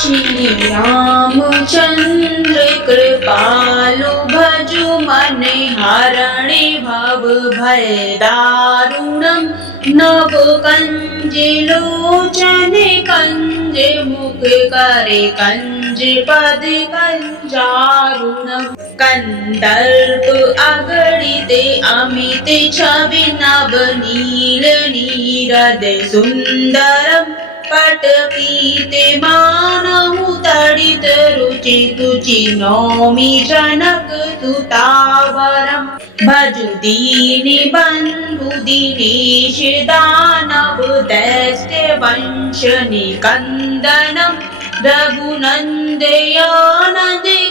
श्री रामचंद्र कृपालु भजु मन हरणे भव भय दारुणम् नभ कंज लोचन कंज मुख करे कंज पद कंजारुणम् कंदर्प अगणित अमित छवि नभ नील नीरद सुंदरम् पट पीते मानहु तडित रुचि तुचि नौमि जनक सुतावरम् भजु दीनि बंधु दिनेश दानव दैत्य वंश निकंदनम् रघुनंदयानंद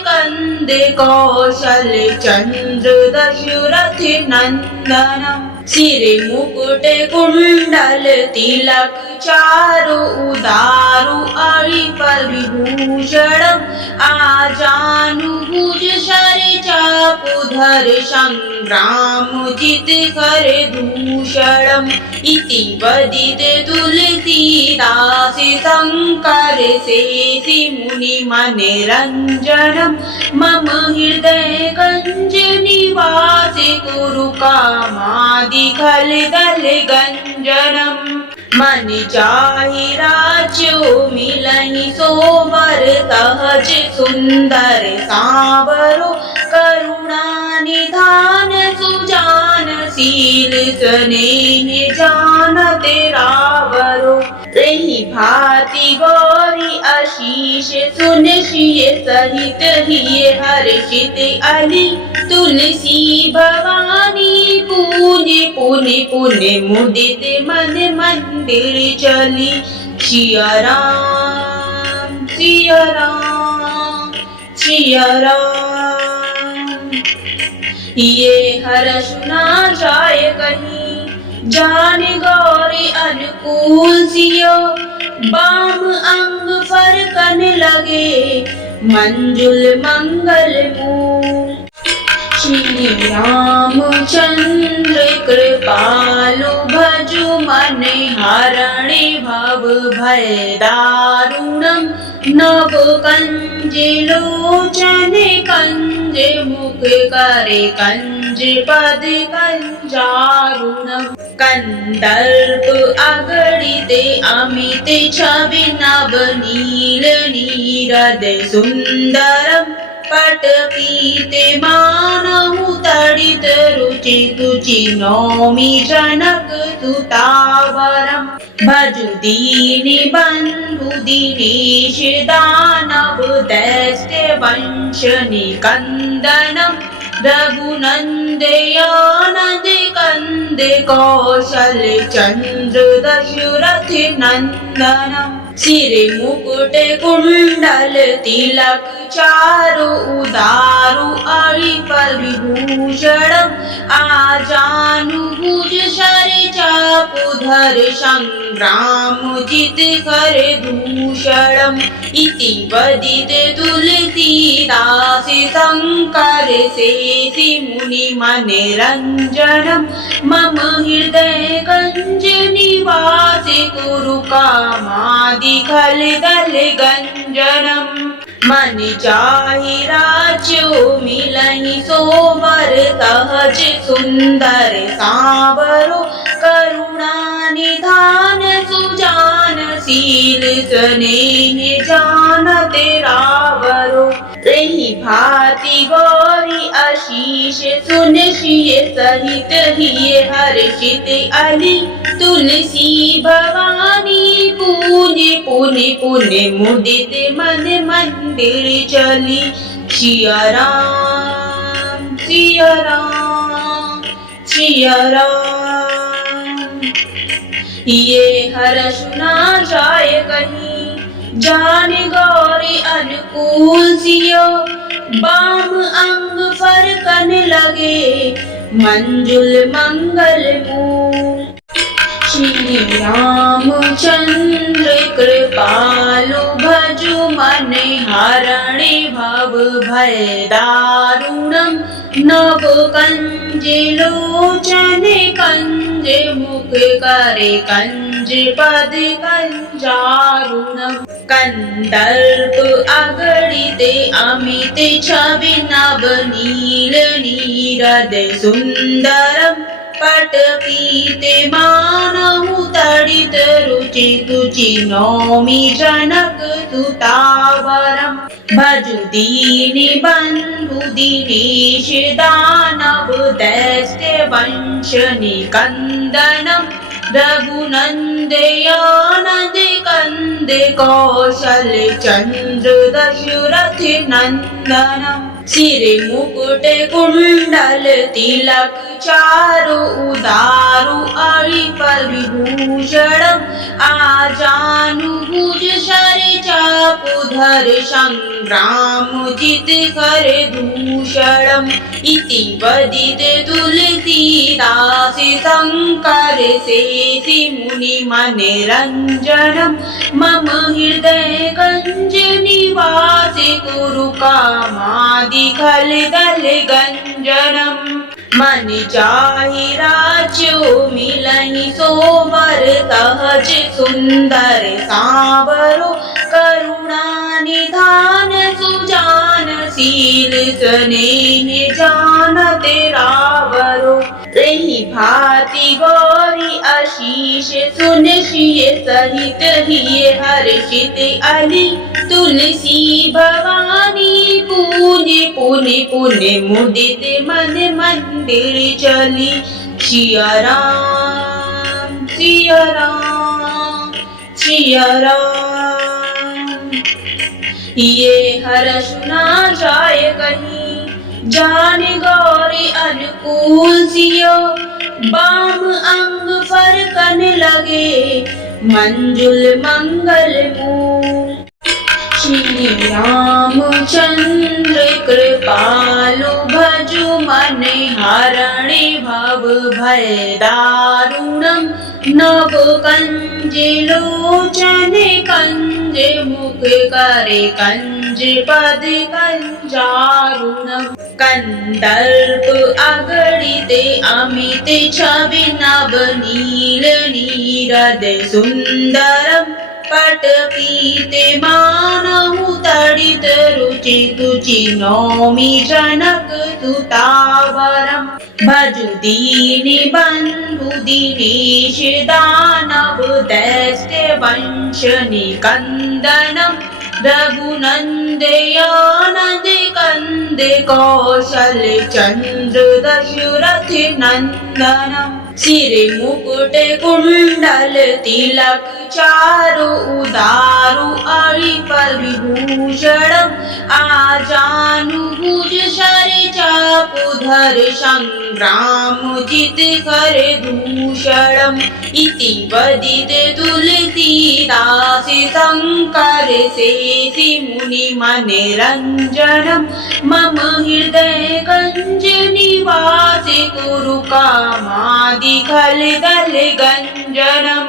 कंद कौशल चंद्र दशरथ नंदनम् सिर मुकुट कुंडल तिलक चारु उदारु अरि पर विभूषणम् आजानुभुज शर चापुधर संग्राम जित कर दूषणम् इति वदित तुलसीदास शंकर शेषि मुनि मनरंजनम् मम हृदय कंज निवास कुरु कामादि खल दल गंजनम् मन चाहि राज्यो मिलहि सोबर सहज सुंदर सावरो करुणा निधान सुजान शील स्नेह जानत रावरो रही भांति गौरी आशीष सुन सिय सहित हिय हर्षित अली तुलसी भवानी पूज्य पुनि पुनि मुदित मन मंदिर चली सिया राम सिया राम सिया राम। ये हर्ष ना जाय कहीं जान गौरी अनुकूल सियो बाम अंग फरकन लगे मंजुल मंगल मूल। श्री रामचंद्र कृपालु भजु मन हरणे भव भय दारुणम् नभ कंज लोचन कंज मुख करे कंज पद कंजारुणम् कंदर्प अगणित अमित छवि नभ नील नीरद सुंदरम् पट पीते मानहु तडित रुचि तुचि नौमि जनक सुतावरम् भजु दीनि बंधु दिनेश दानव दैत्य वंश निकंदनम् रघुनंदयानंद कंद कौशल चंद्र दशरथ नंदनम् सिर मुकुट कुंडल तिलक चारु उदारु अरि पर विभूषणम् आजानुभुज शर चापुधर संग्राम जित कर दूषणम् इति वदित तुलसीदास शंकर शेषि मुनि मनरंजनम् मम हृदय कंज निवास कुरु कामादि खल दल गंजनम् मन चाहि राज्यो मिलहि सोबर सहज सुंदर सावरो करुणा निधान सुजान शील स्नेह जानत रावरो रही भांति गौरी आशीष सुन सिय सहित हिय हर्षित अली तुलसी भवानी पूज्य पुनि पुनि मुदित मन मंदिर चली सिया राम सिया राम सिया राम। ये हर्ष ना जाय कहीं जान गौरी अनुकूल सियो बाम अंग फरकन लगे मंजुल मंगल मूल। श्री रामचंद्र कृपालु भजु मन हरणे भव भय दारुणम् नभ कंजे लोचन कंजे मुख करे कंजे पद कंजारुणम कंदर्प अगणिते अमित छवि नभ नील नीरद सुंदरम पट पीते मानहु तडित रुचि तुचि नौमि जनक सुतावरम भजु दीनि बंधु दिनेश दानव दैत्य वंश निकंदनम रघुनंदयानंद कंद कौशल चंद्र दशरथ नंदनम सिर मुकुट कुंडल तिलक चारु उदारु अरि पर विभूषणम आजानुभुज शर चापुधर संग्राम जित कर दूषणम इति वदित तुलसीदास शंकर शेषि मुनि मनरंजनम मम हृदय कंज निवास कुरु कामादि खल दल गंजनम मन चाहि राज्यो मिलहि सोबर सहज सुंदर सावरो करुणा निधान सुजान शील स्नेह जानत रावरो रही भांति गौरी आशीष सुन सिय सहित हिय हर्षित अली तुलसी भवानी पूज्य पुनि पुनि मुदित मन मंदिर चली सिया राम सिया राम सिया राम। ये हर्ष ना जाय कहीं जान गौरी अनुकूल सियो बाम अंग फरकन लगे मंजुल मंगल मूल श्री रामचंद्र कृपालु भजु मन हरणि भव भय दारुणम नभ कंज लोचन कंज मुख करे कंज पद कंजारुणम कंदर्प अगणिते अमित छवि नभ नील नीरद सुंदरम पट पीते मानहु तडित रुचि तुचि नौमि जनक सुतावरम भजु दीनि बंधु दिनेश दानव दैत्य वंश निकंदनम रघुनंदयानंद कंद कौशल चंद्र दशरथ नंदनम सिर मुकुट कुंडल तिलक चारु उदारु अरि पर विभूषणम आजानुभुज शर चापुधर संग्राम जित कर दूषणम इति वदित तुलसीदास शंकर शेषि मुनि मनरंजनम मम हृदय कंज निवास कुरु कामादि खल दल गंजनम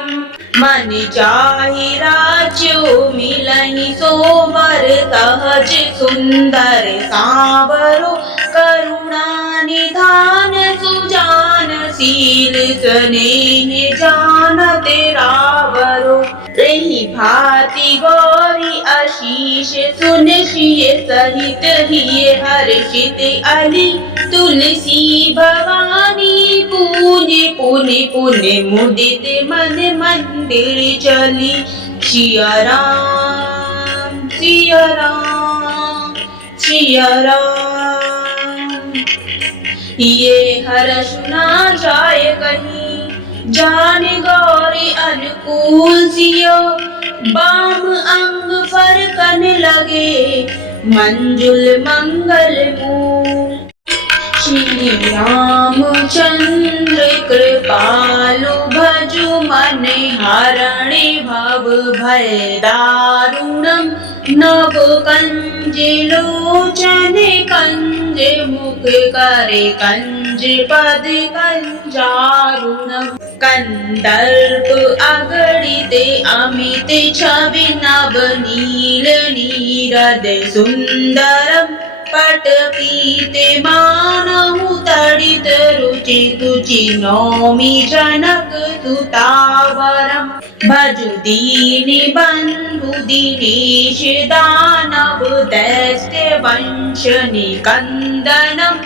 मन चाहि राज्यो मिलहि सोबर सहज सुंदर सावरो करुणा निधान सुजान शील स्नेह जानत रावरो रही भांति गौरी आशीष सुन सिय सहित हिय हर्षित अली तुलसी भवानी पूज्य पुनि पुनि मुदित मन मंदिर चली सिया राम सिया राम सिया राम। ये हर्ष ना जाय कहीं जान गौरी अनुकूल सियो बाम अंग फरकन लगे मंजुल मंगल मूल श्री रामचंद्र कृपालु भजु मन हरणि भव भय दारुणम नभ कंज लोचन कंज मुख करे कंज पद कंजारुणम कंदर्प अगणिते अमित छवि नभ नील नीरद सुंदरम पट पीते मानहु तडित रुचि तुचि नौमि जनक सुतावरम् भजु दीनि बन्धु दिनेश दानव दैत्य वंश निकन्दनम्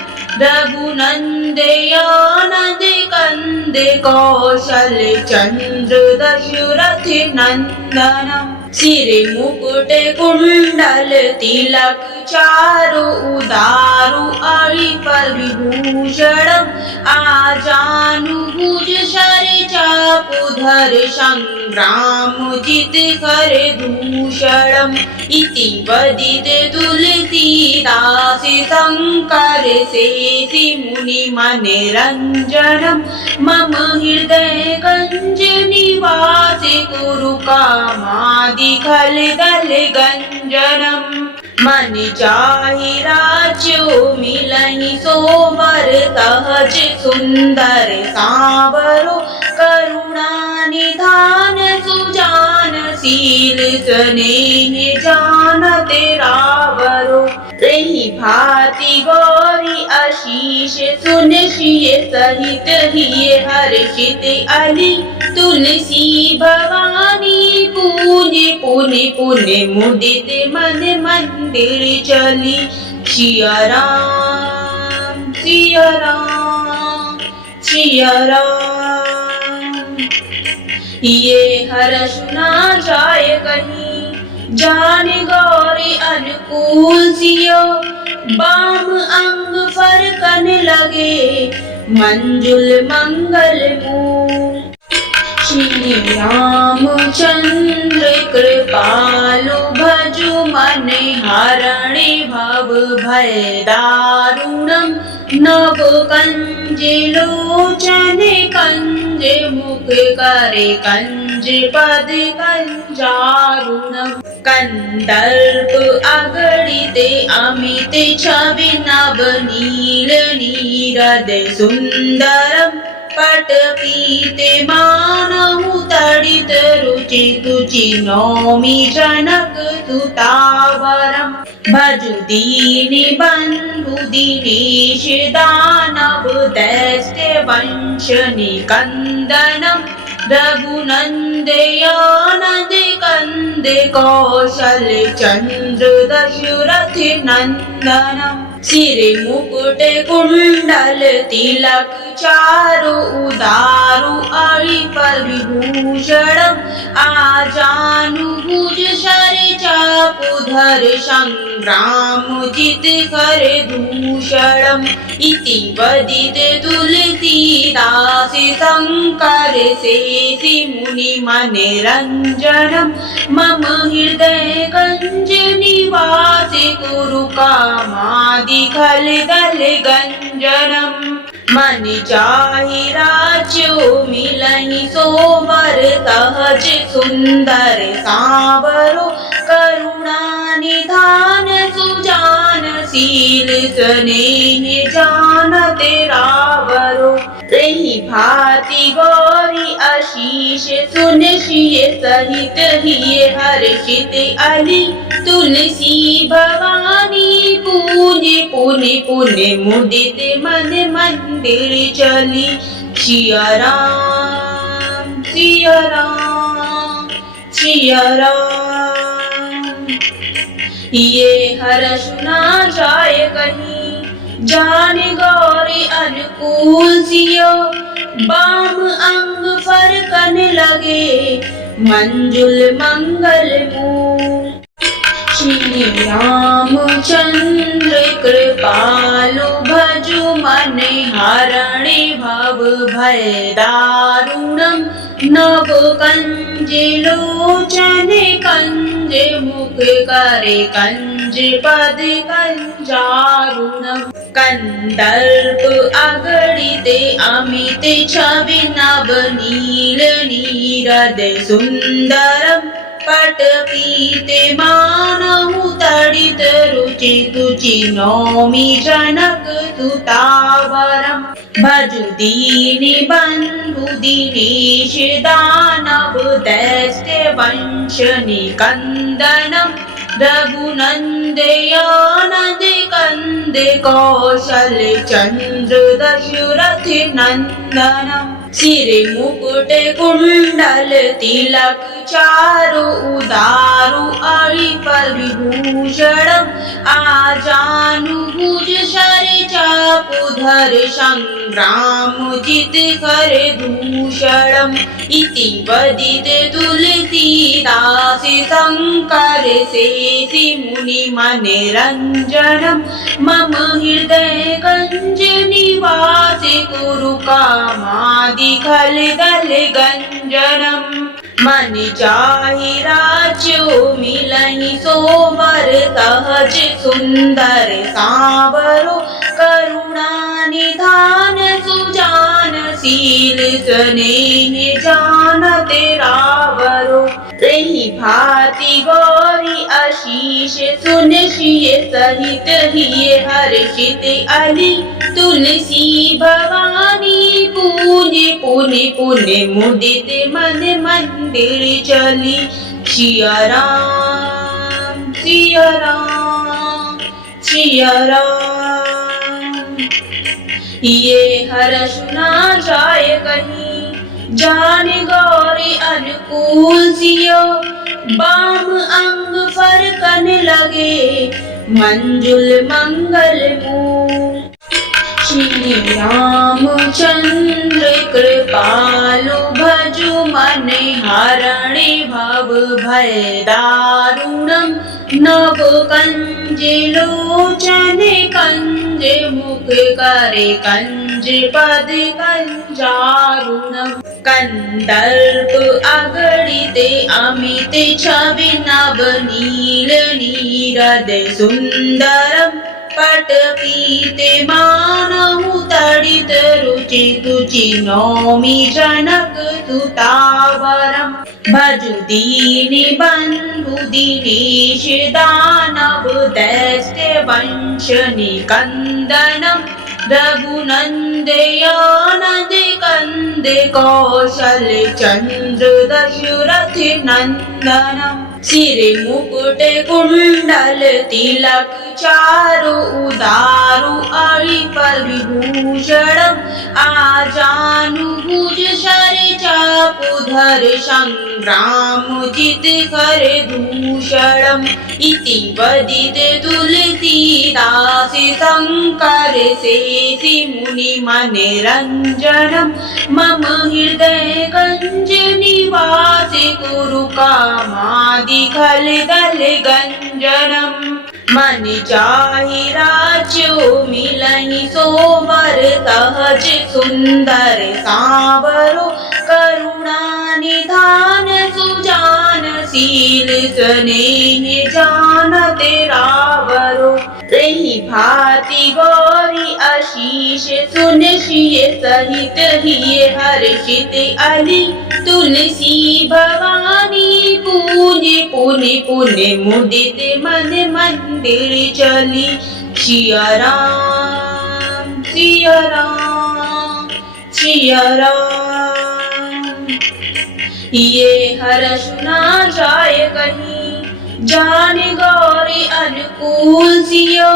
रघुनन्दयानन्द कंद कौशल चंद्र दशरथ नंदनम् सिरे मुकुट कुंडल तिलक चारु उदारु अरिपर विभूषणम् आजानुभुज शर चापुधर संग्राम जित कर दूषणम् इति वदित तुलसीदास शंकर शेषि मुनि मनोरंजनम् मम हृदय कंज निवास कुरु कामादि खल दल गंजनम् मन चाहि राज्यो मिलहि सोबर सहज सुंदर सावरो करुणा निधान सुजान शील स्नेह जानत रावरो रही भांति गौरी आशीष सुन सिय सहित हिय हर्षित अली तुलसी भवानी पूज्य पुनि पुनि मुदित मन मंदिर चली सिया राम सिया राम सिया राम। ये हर्ष ना जाय कहीं जान गौरी अनुकूल सियो बाम अंग फरकन लगे मंजुल मंगल मूल श्री रामचंद्र कृपालु भजु मन हरणि भव भय दारुणम् नव कंज लोचन कंज मुख करे कंज पद कंजारुणम् कंदर्प अगणित अमित छवि नव नील नीरद सुंदरम् पट पीते मानहु तडित रुचि तुचि नौमि जनक सुतावरम् भजु दीनि बन्धु दिनेश दानव दैत्य वंश निकन्दनम् रघुनन्दयानन्द कंद कौशल चंद्र दशरथ नंदनम् सिरे मुकुट कुंडल तिलक चारु उदारु अरिपर विभूषणम् आजानुभुज शर चापुधर संग्राम जित कर दूषणम् इति वदित तुलसीदास शंकर शेषि मुनि मनोरंजनम् मम हृदय कंज निवास कुरु कामादि खल दल गंजनम् मन चाहि राज्यो मिलहि सोबर सहज सुंदर सावरो करुणा निधान सुजान शील स्नेह जानत रावरो रही भांति गौरी आशीष सुन सिय सहित हिय हर्षित अली तुलसी भवानी पूज्य पुनि पुनि मुदित मन मंदिर चली सिया राम सिया राम सिया राम। ये हर्ष ना जाय कहीं जान गौरी अनुकूल सियो बाम अंग फरकन लगे मंजुल मंगल मूल श्री रामचंद्र कृपालु भजु मन हरणि भव भय दारुणम् नव कंज लोचन कंज मुख करे कंज पद कंजारुणम् कंदर्प अगणित अमित छवि नव नील नीरद सुंदरम् पट पीते मानहु तडित रुचि तुचि नौमि जनक सुतावरम् भजु दीनि बन्धु दिनेश दानव दैत्य वंश निकन्दनम् रघुनन्दयानन्द कंदे कौशल्य चंद्र दशरथ नंदनम सिरे मुकुट कुंडल तिलक चारु उदारु अळि पर विभूषणम आजानुभुज शर चापुधर संग्राम जित कर दूषणम इति वदित तुलसीदास शंकर शेषि मुनि मनरंजनम मम हृदय कंज निवास कुरु कामादि खल दल गंजनम मन चाहि राज्यो मिलहि सोबर सहज सुंदर सावरो करुणा निधान सुजान शील स्नेह जानत रावरो रही भांति गौरी आशीष सुन शिय सहित हिय हर्षित अली तुलसी भवानी पूज्य पुनि पुनि मुदित मन मंदिर चली सिया राम सिया राम सिया राम। ये हर सुना जाय कहीं जान गौरी अनुकूल सियो बाम अंग फरकन लगे मंजुल मंगल मूल श्री रामचंद्र कृपालु भजु मन हरणि भव भय दारुणम नव कंज लोचन कंज मुख करे कंज पद कंजारुणम कंदर्प अगणित अमित छवि नव नील नीरद सुंदरम पट पीते मानहु तड़ित रुचि तुचि नौमि जनक सुतावरम भजु दीनि बंधु दिनेश दानव दैत्य वंश निकंदनम रघुनंदयानंद कंद कौशल्य चंद्र दशरथ नंदनम सिरे मुकुट कुंडल तिलक चारु उदारु अळि पर विभूषणम आजानुभुज शर चापुधर संग्राम जित कर दूषणम इति वदित तुलसीदास शंकर शेषि मुनि मनरंजनम मम हृदय कंज निवास कुरु कामादि खल दल गंजनम मन चाहि राज्यो मिलहि सोबर सहज सुंदर सावरो करुणा निधान सुजान शील स्नेह जानत रावरो रही भांति गौरी आशीष सुन शिय सहित हिय हर्षित अली तुलसी भवानी पूज्य पुनि पुनि मुदित मन मंदिर चली सिया राम सिया राम सिया राम। ये हर सुना जाय कहीं जान गौरी अनुकूल सियो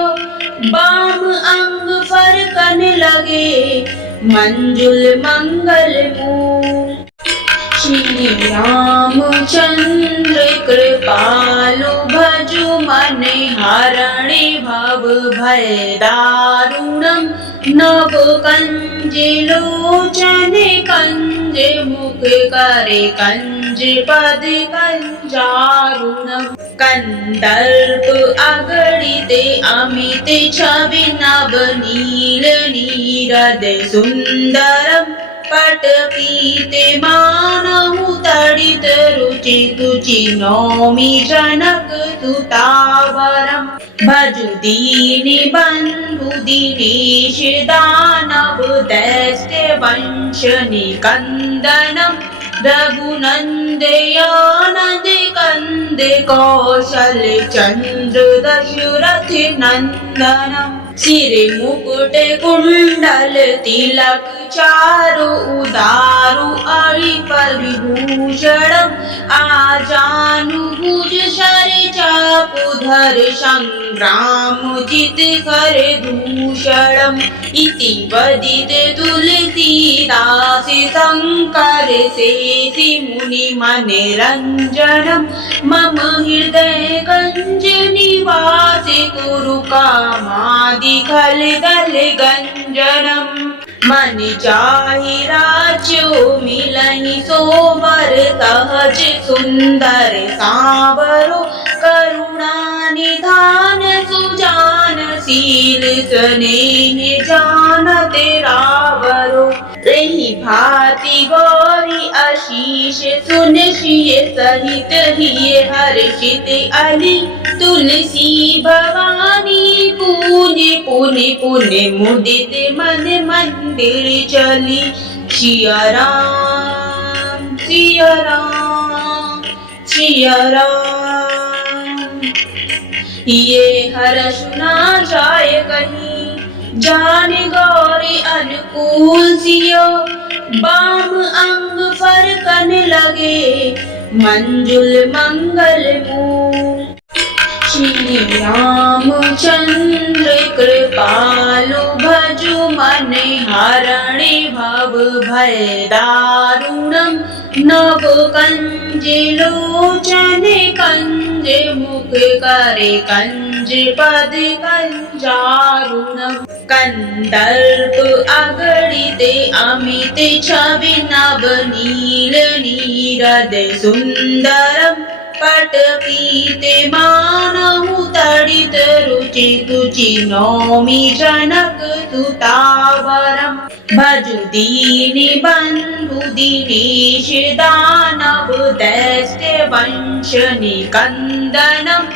बाम अंग फरकन लगे मंजुल मंगल मूल श्री रामचंद्र कृपालु भजु मन हरणि भव भय दारुणम नव कंज लोचन कंज मुख करे कंज पद कंजारुणम कंदर्प अगणित अमित छवि नव नील नीरद सुंदरम पट पीते मानहु तड़ित रुचि तुचि नौमि जनक सुतावरम भजु दीनि बंधु दिनेश दानव दैत्य वंश निकंदनम रघुनंदयानंद कंद कौशल्य चंद्र दशरथ नंदनम सिरे मुकुट कुंडल तिलक चारु उदारु अळि पर विभूषणम आजानुभुज शर चापु चापुधर संग्रामजित कर दूषणम् इति वदित तुलसीदास शङ्कर शेषि मुनिमनिरञ्जनम् मम हृदय कञ्ज निवास कुरु कामादि खलदल गञ्जनम् मन चाहि राज्यो मिलहि सोबर सहज सुंदर सावरो करुणा निधान सुजान शील स्नेह जानत रावरो रही भांति गौरी आशीष सुन सिय सहित हिय हर्षित अली तुलसी भवानी पूज्य पुनि पुनि मुदित मन मंदिर चली सिया राम सिया राम सिया राम। ये हर सुना जाए कहीं जान गौरी अनुकूल सियो बाम अंग फरकन लगे मंजुल मंगल मूल श्री रामचंद्र कृपालु भजु मन हरणि भव भय दारुणम् नव कंज लोचन कंज मुख करे कंज पद कंजारुणम् कंदर्प अगणित अमित छवि नव नील नीरद सुंदरम् पट पीते मानहु तड़ित रुचि तुचि नौमि जनक सुतावरम् भजु दीन बंधु दिनेश दानव दैत्य वंश निकंदनम्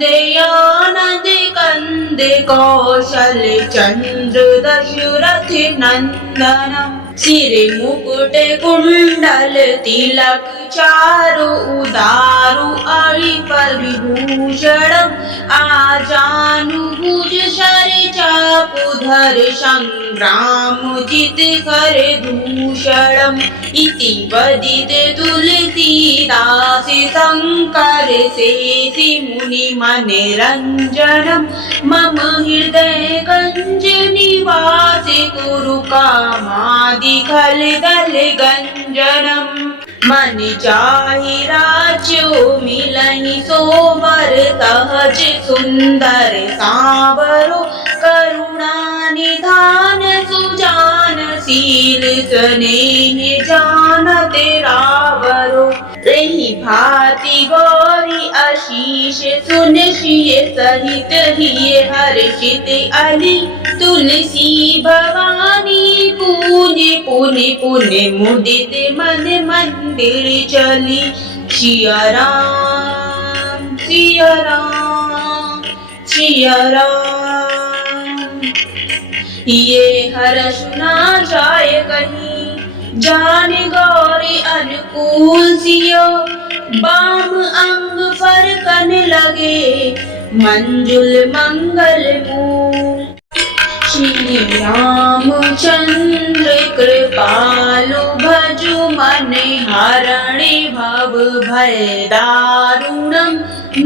रघुनंदयानंद कंद कौशल चंद्र दशरथ नंदनम् सिर मुकुट कुंडल तिलक चारु उदारु अरि पर विभूषणम् आजानुभुज शर चापुधर संग्रामजित कर दूषणम् इति वदित तुलसीदास शङ्कर शेषि मुनिमनिरञ्जनम् मम हृदय कञ्ज निवास कुरु कामादि खलदल गञ्जनम् मन चाहि राज्यो मिलहि सोबर सहज सुंदर सावरो करुणा निधान सुजान शील स्नेह जानत रावरो रही भांति गौरी आशीष सुन सिय सहित हिय हर्षित अली तुलसी भवानी पूज्य पुनि पुनि मुदित मन मंदिर चली सिया राम सिया राम सिया राम। ये हर सुना जाए कहीं जान गौरी अनुकूल सियो बाम अंग फरकन लगे मंजुल मंगल मूल श्री रामचंद्र कृपालु भजु मन हरणि भव भय दारुणम्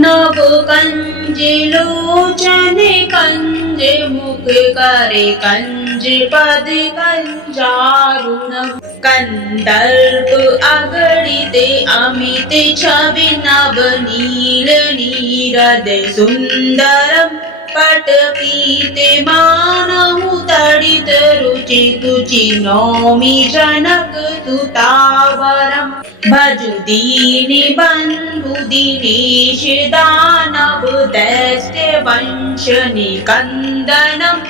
नव कंज लोचन कंज मुख करे कंज पद कंजारुणम् कंदर्प अगणित अमित छवि नव नील नीरद सुंदरम् पट पीते मानहु तड़ित रुचि तुचि नौमि जनक सुतावरम् भजु दीन बंधु दिनेश दानव दैत्य वंश निकंदनम्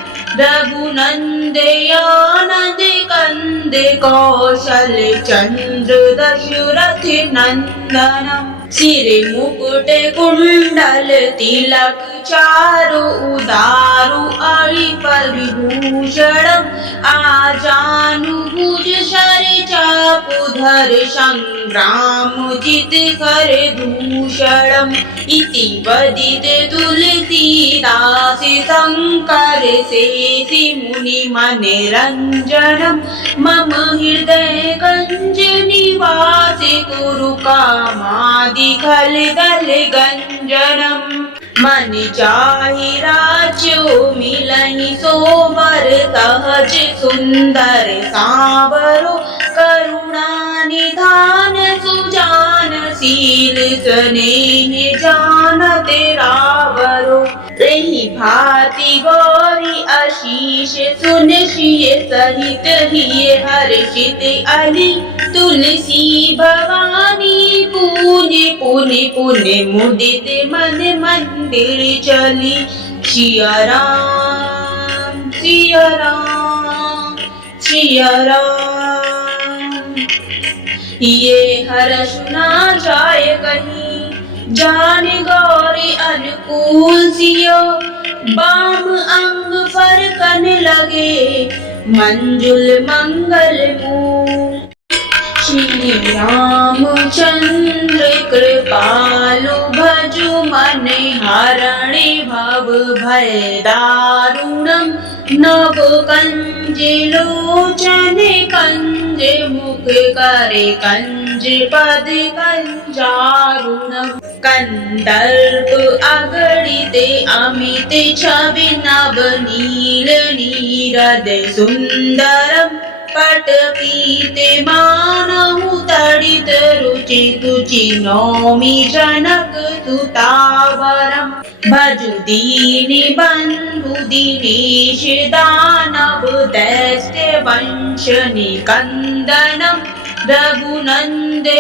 रघुनंदयानंद कंद कौशल चंद्र दशरथ नंदनम् सिर मुकुट कुंडल तिलक चारु उदारु अळिफल विभूषणम् आजानुभुज शर चापुधर संग्रामजित कर दूषणम् इति वदित तुलसीदास शंकर शेषि मुनि मनरंजनम् मम हृदय कंज निवास कुरु कामादि खल दल गंजनम् मन चाहि राज्यो मिलहि सोबर सहज सुंदर सावरो करुणा निधान सुजान शील स्नेह जानत रावरो रही भांति गौरी आशीष सुन शिय सहित हिय हर्षित अली तुलसी भवानी पूज्य पुनि पुनि मुदित मन मंदिर चली सिया राम सिया राम सिया राम। ये हर सुना जाय कहीं जान गौरी अनुकूल सियो बाम अंग फरकन लगे मंजुल मंगल मूल। श्री रामचंद्र कृपालु भजु मन हरणि भव भय दारुणम् नव कंज लोचन कंज मुख करे कंज पद कंजारुणम् कंदर्प अगणित अमित छवि नव नील नीरद सुंदरम् पट पीते मानहु तड़ित रुचि तुचि नौमि जनक सुतावरम् भजु दीनि बंधु दिनेश दानव दैत्य वंश निकंदनम् रघुनंदयानंद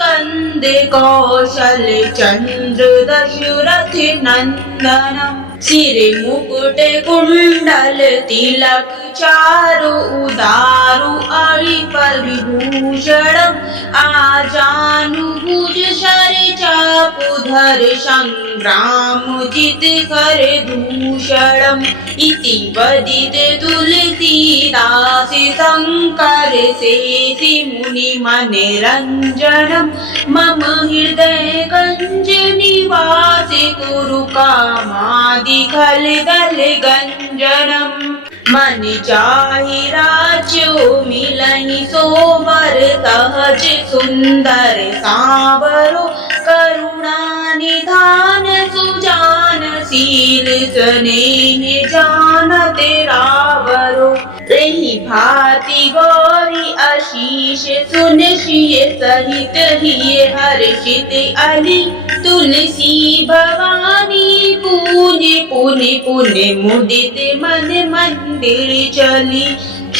कंद कौशल चंद्र दशरथ नंदनम् सिर मुकुट कुंडल तिलक चारु उदारु अळिफल विभूषणम् आजानुभुज शर चापुधर संग्रामजित कर दूषणम् इति वदित तुलसीदास शंकर शेषि मुनि मनरंजनम् मम हृदय कंज निवास कुरु कामादि खल दल गंजनम् मन चाहि राज्यो मिलहि सोबर सहज सुंदर सावरो करुणा निधान सुजान शील स्नेह जानत रावरो रही भांति गौरी आशीष सुन शिय सहित हिय हर्षित अली तुलसी भवानी पूज्य पुनि पुनि मुदित मन मंदिर चली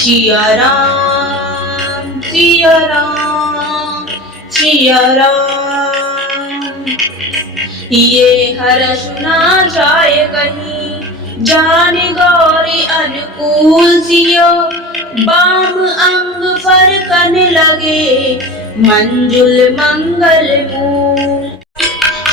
सिया राम सिया राम सिया राम। ये हर सुना जाय कहीं जान गौरी अनुकूल सियो बाम अंग फरकन लगे मंजुल मंगल मूल।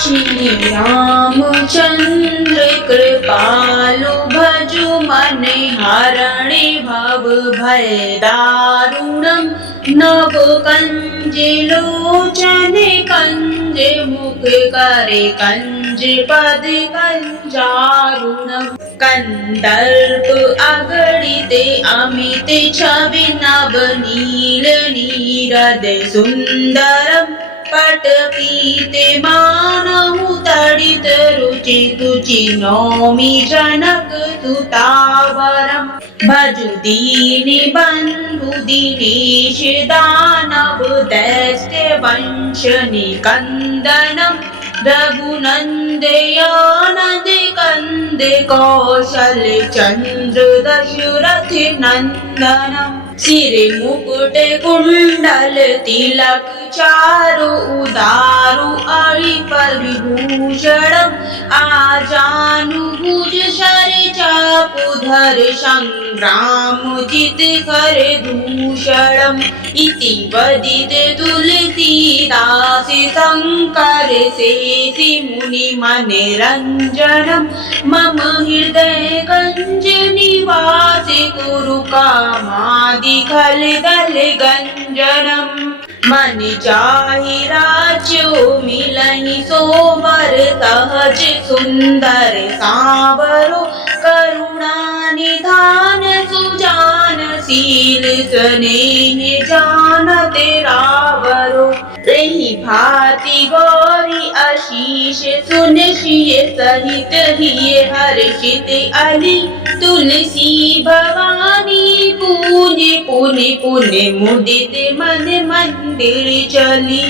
श्री रामचंद्र कृपालु भजु मन हरणि भव भय दारुणम् नव कंज लोचन कंज मुख करे कंज पद कंजारुणम् कंदर्प अगणित अमित छवि नव नील नीरद सुंदरम् पट पीते मानहु तड़ित रुचि तुचि नौमि जनक सुतावरम् भजु दीनि बंधु दिनेश दानव दैत्य वंश निकंदनम् रघुनंदयानंद कंद कौशल चंद्र दशरथ नंदनम् सिर मुकुट कुंडल तिलक चारु उदारु अळिफल विभूषणम् आजानुभुज शर चापुधर संग्रामजित कर दूषणम् इति वदित तुलसीदास शंकर शेषि मुनि मनरंजनम् मम हृदय कंज निवास कुरु कामादि खल दल गंजनम् मन चाहि राज्यो मिलहि सोबर सहज सुंदर सावरो करुणा निधान सुजान शील स्नेह जानत रावरो रही भांति गौरी आशीष सुन सिय सहित हिय हर्षित अली तुलसी भवानी पूज्य पुनि पुनि मुदित मन मंदिर चली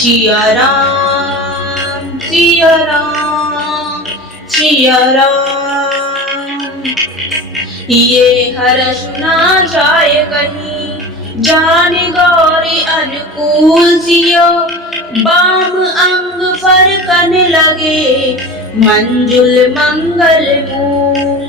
सिया राम सिया राम सिया राम। ये हर्ष ना जाए कहीं जान गौरी अनुकूल सियो बाम अंग फरकन लगे मंजुल मंगल मूल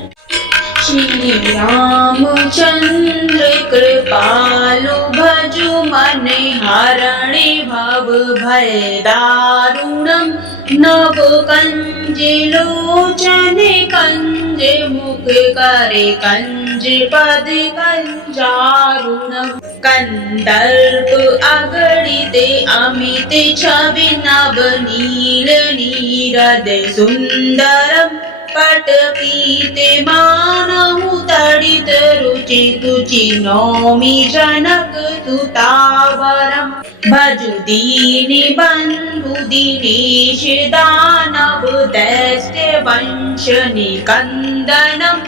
श्री रामचंद्र कृपालु भजु मन हरणि भव भय दारुणम् नव कंज लोचन कंज मुख करे कंज पद कंजारुणम् कंदर्प अगणित अमित छवि नव नील नीरद सुंदरम् पट पीते मानहु तड़ित रुचि तुचि नौमि जनक सुतावरम् भजु दीन बंधु दिनेश दानव दैत्य वंश निकंदनम्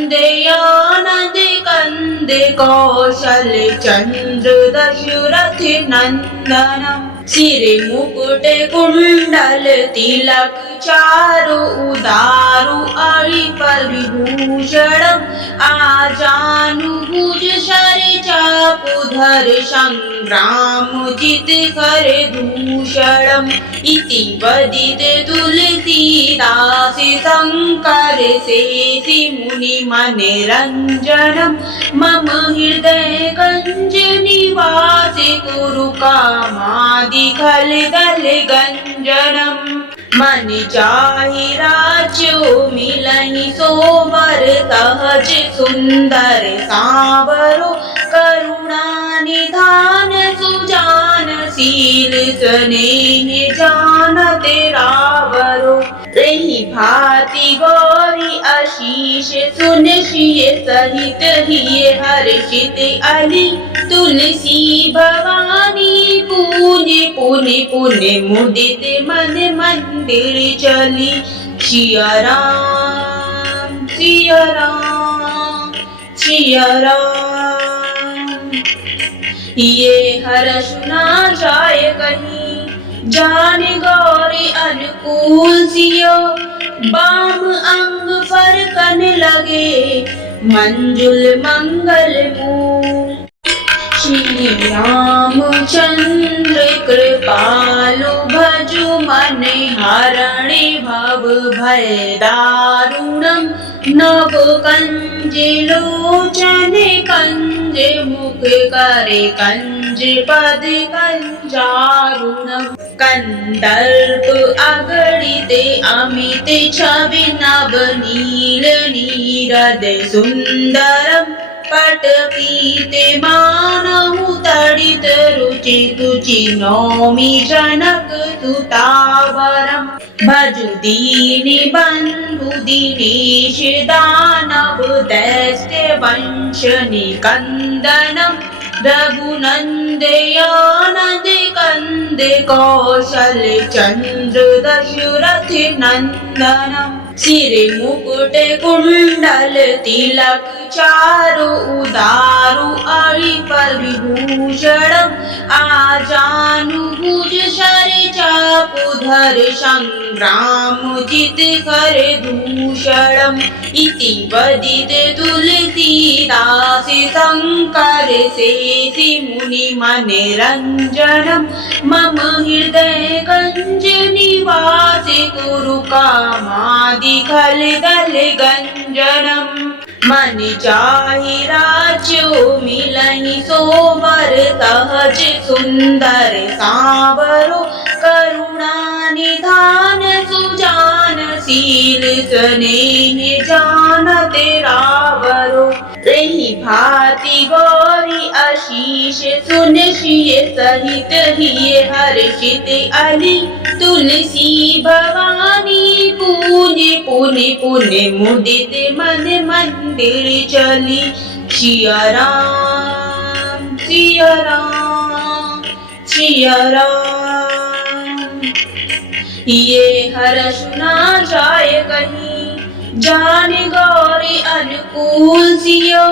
रघुनंदयानंद कंद कौशल चंद्र दशरथ नंदनम् सिर मुकुट कुंडल तिलक चारु उदारु अरि पर विभूषणम् आजानुभुज शर चापुधर संग्रामजित कर दूषणम् इति वदित तुलसीदास शंकर शेषि मुनि मनरंजनम् मम हृदय कंज निवास कुरु कामादि खल दल गंजनम् मन चाहि राज्यो मिलहि सोबर सहज सुंदर सावरो करुणा निधान सुजान शील स्नेह जानत रावरो रही भांति गौरी आशीष सुन सिय सहित हिय हर्षित अली तुलसी भवानी पूज्य पुनि पुनि मुदित मन मंदिर चली सिया राम सिया राम सिया राम। ये हर्ष ना जाए कहीं जान गौरी अनुकूल सियो बाम अंग फरकन लगे मंजुल मंगल मूल श्री रामचंद्र कृपालु भजु मन हरणि भव भय दारुणम् नव कंज लोचन कंज मुख करे कंज पद कंजारुणम् कंदर्प अगणित अमित छवि नव नील नीरद सुंदरम् पट पीते मानहु तड़ित रुचि तुचि नौमि जनक सुतावरम् भजु दीन बंधु दिनेश दानव दैत्य वंश निकंदनम् रघुनंदयानंद कंद कौशल चंद्र दशरथ नंदनम् सिर मुकुट कुंडल तिलक चारु उदारु अरि पर विभूषणम् आजानुभुज शर चापुधर संग्रामजित कर दूषणम् इति वदित तुलसीदास शंकर शेषि मुनि मनरंजनम् मम हृदय कंज निवास कुरु कामादि खल दल गंजनम् मन चाहि राज्यो मिलहि सोबर सहज सुंदर सांवरो करुणा निधान सुजान शील स्नेह जानत रावरो रही भांति गौरी आशीष सुन शिय सहित हिय हर्षित अली तुलसी भवानी पूज्य पुनि पुनि मुदित मन मंदिर चली सिया राम सिया राम सिया राम। ये हर्ष ना जाय कहीं जान गौरी अनुकूल सियो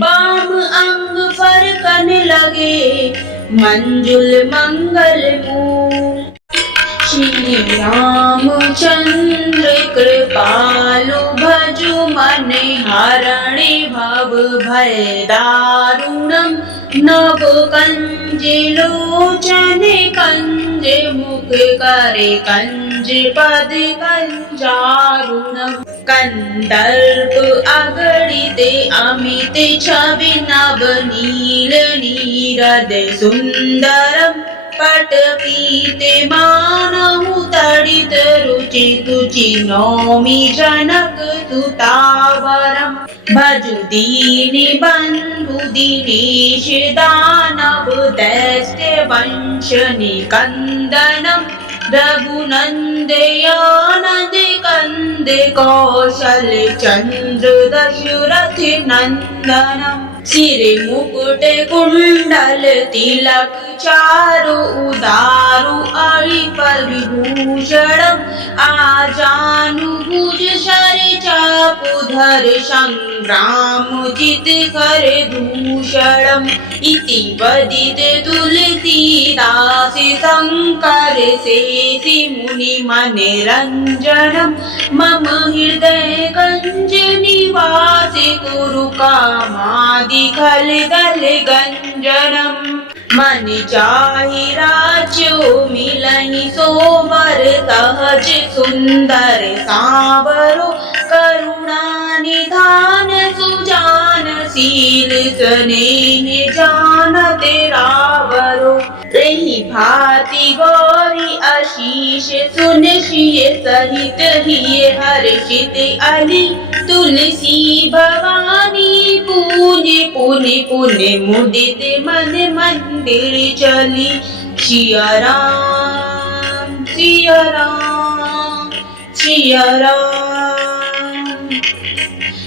बाम अंग फरकन लगे मंजुल मंगल मूल। श्री रामचंद्र कृपालु भजु मन हरणि भव भय दारुणम् नव कंज लोचन कंज मुख करे कंज पद कंजारुणम् कंदर्प अगणित अमित छवि नव नील नीरद सुंदरम् पट पीते मानहु तड़ित रुचि तुचि नौमि जनक सुतावरम् भजु दीनि बंधु दिनेश दानव दैत्य वंश निकंदनम् रघुनंद आनंद कंद कौशल चंद्र दशरथ नंदनम् सिर मुकुट कुंडल तिलक चारु उदारु अळि पर विभूषणम् आजानुभुज शर चापुधर संग्रामजित कर दूषणम् इति वदित तुलसीदास शंकर शेषि मुनि मनरंजनम् मम हृदय कंज निवास कुरु कामादि खल दल गंजनम् मन चाहि राज्यो मिलहि सोबर सहज सुंदर सांवरो करुणा निधान सुजान शील स्नेह जानत रावरो रही भांति गौरी आशीष सुन शिय सहित हिय हर्षित अली तुलसी भवानी पूज्य पुनि पुनि मुदित मन मंदिर चली सिया राम सिया राम सिया राम।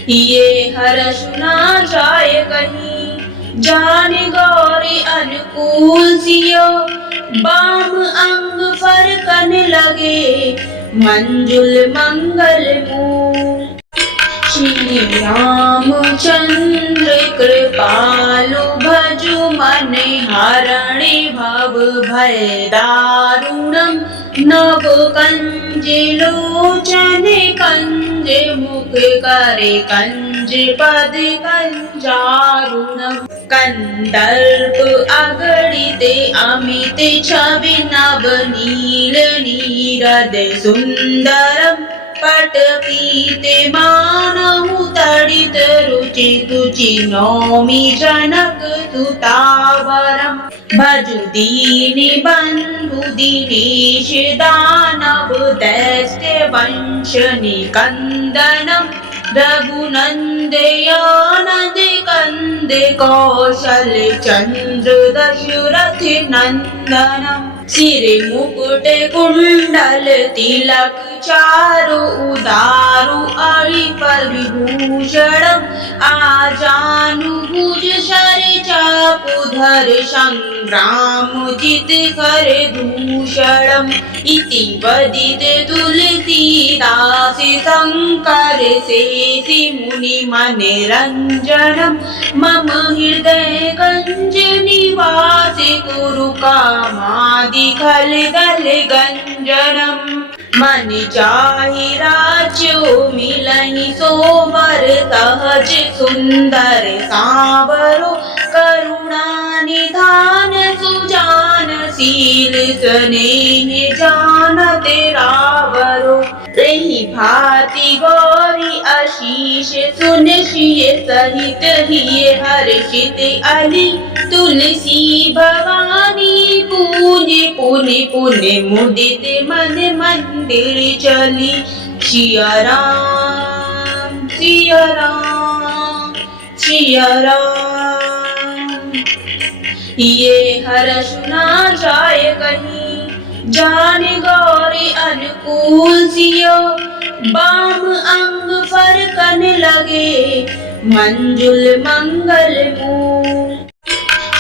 ये हर्ष ना जाय कहीं जान गौरी अनुकूल सियो बाम अंग फरकन लगे मंजुल मंगल मूल। श्री रामचंद्र कृपालु भजु मन हरणि भव भय दारुणम् नव कंज लोचन कंज मुख करे कंज पद कंजारुणम् कंदर्प अगणित अमित छवि नव नील नीरद सुंदरम् पट पीते मानहु तड़ित रुचि तुचि नौमि जनक सुतावरम् भजु दीनि बंधु दिनेश दानव दैत्य वंश निकंदनम् रघुनंद आनंद कंद कौशल चंद्र दशरथ नंदनम् सिर मुकुट कुंडल तिलक चारु उदारु अळि पर विभूषणम् आजानुभुज शर चापुधर संग्रामजित कर दूषणम् इति वदित तुलसीदास शंकर शेषि मुनि मनरंजनम् मम हृदय कंज निवास कुरु कामादि खल दल गंजनम् मन चाहि राज्यो मिलहि सोबर सहज सुंदर सांवरो करुणा निधान सुजान शील स्नेह जानत रावरो भांति गौरी आशीष सुन श्रिय सहित हिये हर्षित अली तुलसी भवानी पूज्य पुनि पुनि मुदित मन मंदिर चली। सिया राम सिया राम सिया राम। ये हर सुना जाए कहीं जान गौरी अनुकूल सियो बाम अंग फरकन लगे मंजुल मंगल मूल।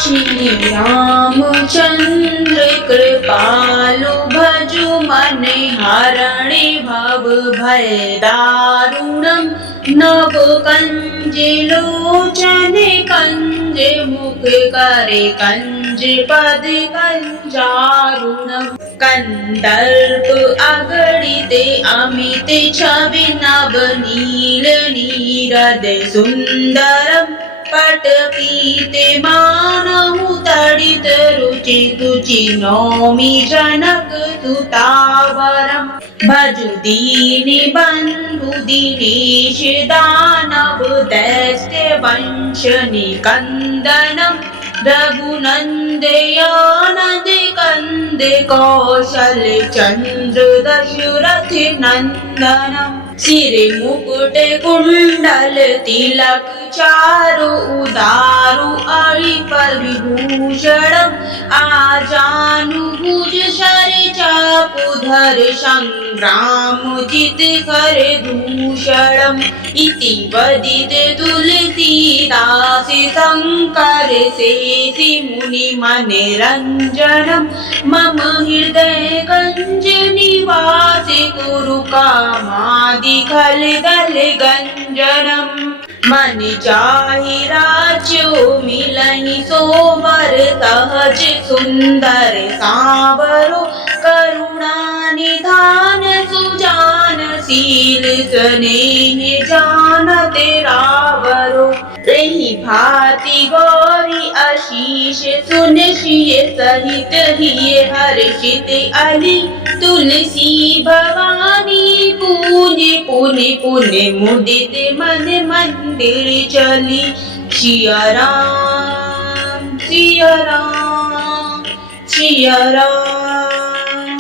श्री रामचंद्र कृपालु भजु मन हरणि भव भय दारुणम् नव कंज लोचन कंज मुख करे कंज पद कंजारुणम्। कंदर्प अगणित अमित छवि नव नील नीरद सुंदरम् पट पीते मानहु तडित रुचि तुचि नौमि जनक सुतावरम्। भजु दीनि बंधु दिनेश दानव दैत्य वंश निकंदनम्। रघुनंद आनंद कंद कौशल चंद्र दशरथ नंदनम्। सिर मुकुट कुंडल तिलक चारु उदारु अरि पर विभूषणम्। आजानुभुज शर चापु धर संग्राम जित कर दूषणम्। इति वदित तुलसीदास शंकर शेषि मुनि मने रंजनम्। मम हृदय कंज निवास कुरु कामादि खल दल गंजनम्। मन चाहि राज्यो मिलहि सोवर सहज सुंदर सांवरो। करुणा निधान सुजान शील स्नेह जानत रावरो। रही भांति गौरी आशीष सुन श्रिय सहित हिये हर्षित अली तुलसी भवानी पूज्य पुनि पुनि मुदित मन मंदिर चली। सिया राम सिया राम सिया राम।